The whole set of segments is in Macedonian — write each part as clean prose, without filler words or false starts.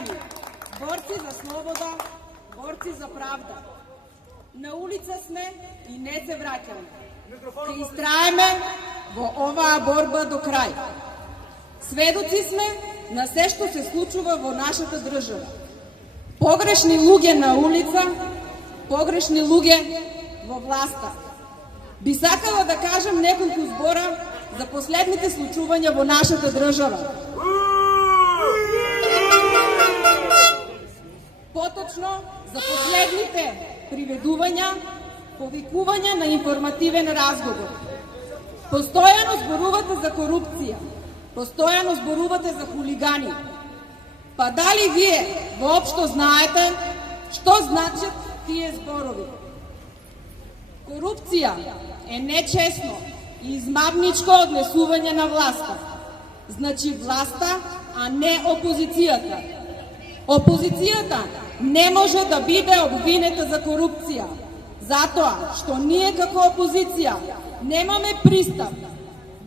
Сограѓани, борци за слобода, борци за правда. На улица сме и не се враќаме. Ќе истраеме во оваа борба до крај. Сведоци сме на се што се случува во нашата држава. Погрешни луѓе на улица, погрешни луѓе во власта. Би сакала да кажам неколку збора за последните случувања во нашата држава. Поточно за последните приведувања, повикувања на информативен разговор. Постојано зборувате за корупција, постојано зборувате за хулигани. Па дали вие воопшто знаете што значат тие зборови? Корупција е нечесно и измамничко однесување на власта. Значи власта, а не опозицијата. Опозицијата не може да биде обвинета за корупција, затоа што ние како опозиција немаме пристап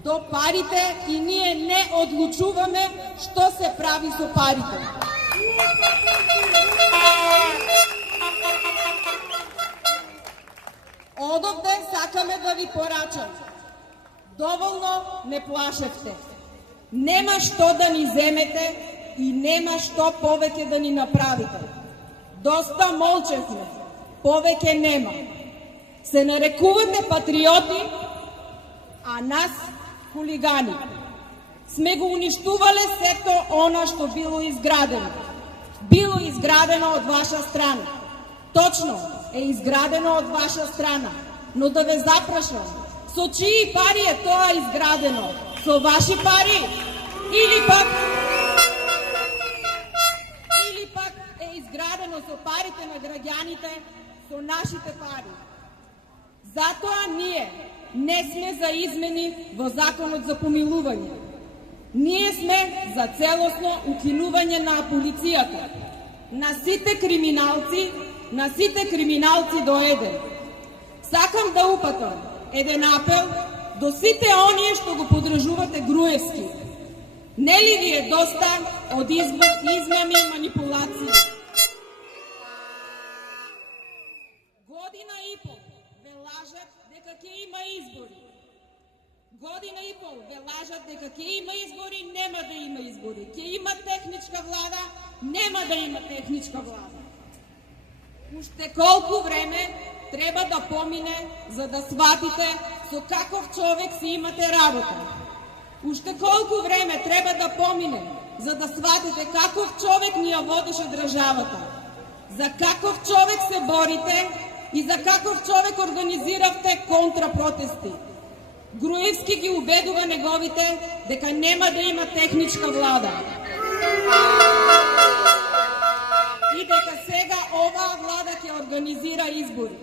до парите и ние не одлучуваме што се прави со парите. Одовде сакаме да ви порачаме. Доволно не плашевте. Нема што да ни земете и нема што повеќе да ни направите. Доста молчевме, повеќе нема. Се нарекувате патриоти, а нас хулигани. Сме го уништувале сето она што било изградено. Било изградено од ваша страна. Точно е изградено од ваша страна. Но да ве запрашам, со чии пари е тоа изградено? Со ваши пари? Или пак е изградено со парите на граѓаните, со нашите пари? Затоа ние не сме за измени во законот за помилување. Ние сме за целосно укинување на полицијата, на сите криминалци до еден. Сакам да упатам еден апел до сите оние што го подржувате Груевски. Нели ви е доста од измами и манипулации? Година и пол ве лажат дека ќе има избори. Година и пол ве лажат дека ќе има избори, нема да има избори. Ќе има техничка влада, нема да има техничка влада. Уште колку време треба да помине за да сватите со каков човек си имате работа? Уште колку време треба да помине за да сватите каков човек ни ја водеше државата? За каков човек се борите и за каков човек организиравте контрапротести? Груевски ги убедува неговите дека нема да има техничка влада. И дека сега оваа влада ќе организира избори.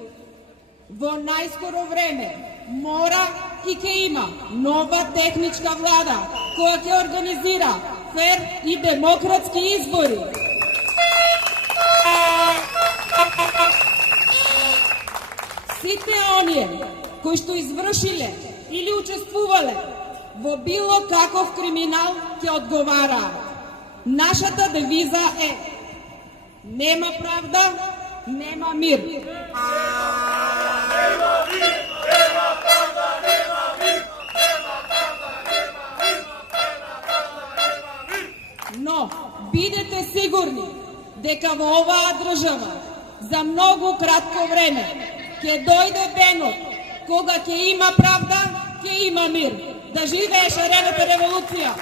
Во најскоро време мора и ќе има нова техничка влада која ќе организира фер и демократски избори. Сите оние кои што извршиле или учествувале во било каков криминал ќе одговараат. Нашата девиза е: нема правда, нема мир. Но бидете сигурни дека во оваа држава за многу кратко време ќе дојде денот кога ќе има правда, ќе има мир. Да живее шарената револуција!